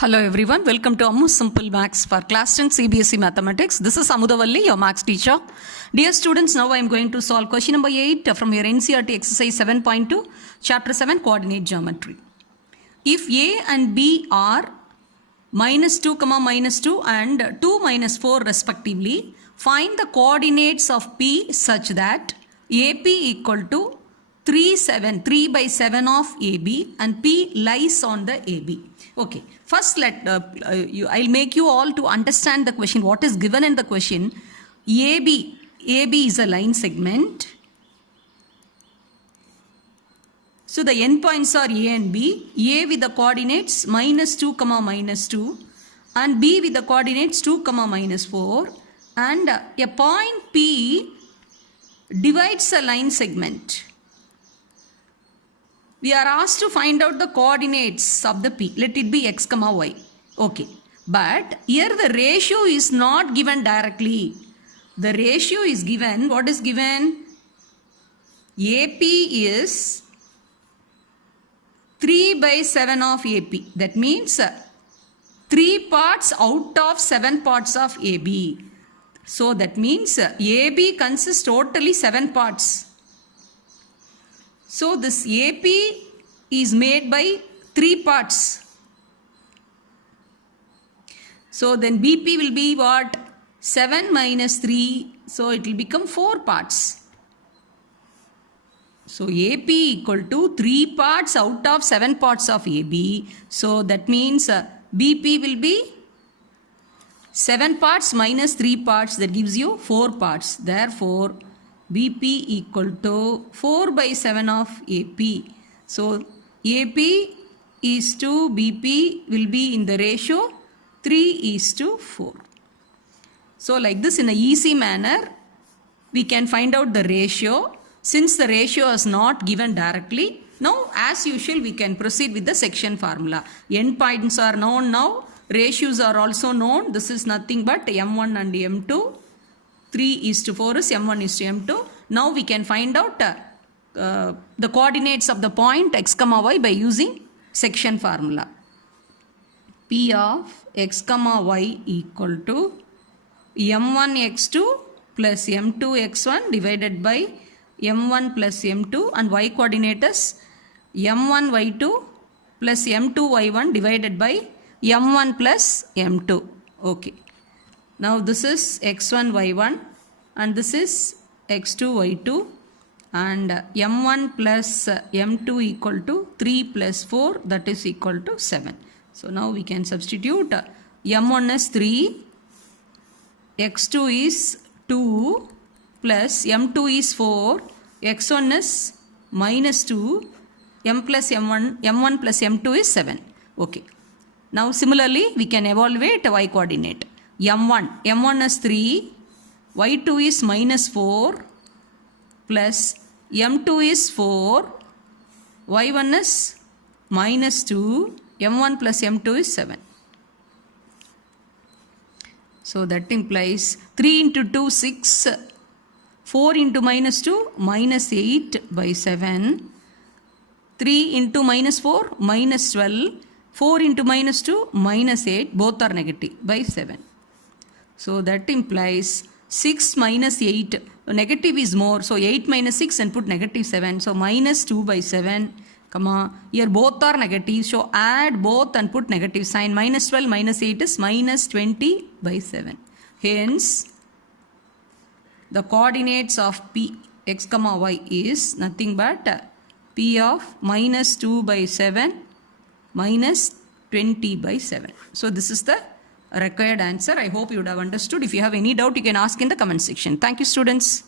Hello everyone, welcome to Ammu Simple Maths for Class 10 CBSE Mathematics. This is Amudavalli, your Maths teacher. Dear students, now I am going to solve question number 8 from your NCERT exercise 7.2, chapter 7, coordinate geometry. If A and B are minus 2, minus 2 and 2 minus 4 respectively, find the coordinates of P such that AP equal to 3 by 7 of AB and P lies on the AB. Okay, first I'll make you all to understand the question. What is given in the question? AB is a line segment. So the endpoints are A and B. A with the coordinates minus 2, minus 2 and B with the coordinates 2, minus 4, and a point P divides a line segment. We are asked to find out the coordinates of the P. Let it be x, y. Okay. But here the ratio is not given directly. The ratio is given. What is given? AP is 3 by 7 of AP. That means 3 parts out of 7 parts of AB. So that means AB consists totally 7 parts. So this AP is made by 3 parts. So then BP will be what? 7 minus 3. So it will become 4 parts. So AP equal to 3 parts out of 7 parts of AB. So that means BP will be 7 parts minus 3 parts. That gives you 4 parts. Therefore, BP equal to 4 by 7 of AP. So AP is to BP will be in the ratio 3 is to 4. So like this, in a easy manner, we can find out the ratio. Since the ratio is not given directly, now as usual we can proceed with the section formula. Endpoints are known now. Ratios are also known. This is nothing but M1 and M2. 3 is to 4 is M1 is to M2. Now we can find out the coordinates of the point x, y by using section formula. P of x, y equal to M1 x2 plus M2 x1 divided by M1 plus M2, and y coordinate is M1 y2 plus M2 y1 divided by M1 plus M2. Okay. Now this is x1 y1 and this is x2 y2, and m1 plus m2 equal to 3 plus 4, that is equal to 7. So now we can substitute. M1 is 3, x2 is 2 plus m2 is 4, x1 is minus 2, m1 plus m2 is 7. Okay. Now similarly we can evaluate y coordinate. M1 is 3, y2 is minus 4 plus m2 is 4, y1 is minus 2, m1 plus m2 is 7. So that implies 3 into 2, 6, 4 into minus 2, minus 8 by 7, 3 into minus 4, minus 12, 4 into minus 2, minus 8, both are negative by 7. So that implies 6 minus 8, negative is more, so 8 minus 6 and put negative 7, so minus 2 by 7, here both are negative, so add both and put negative sign, minus 12 minus 8 is minus 20 by 7. Hence, the coordinates of P x, y is nothing but P of minus 2 by 7 minus 20 by 7. So this is the required answer. I hope you would have understood. If you have any doubt, you can ask in the comment section. Thank you, students.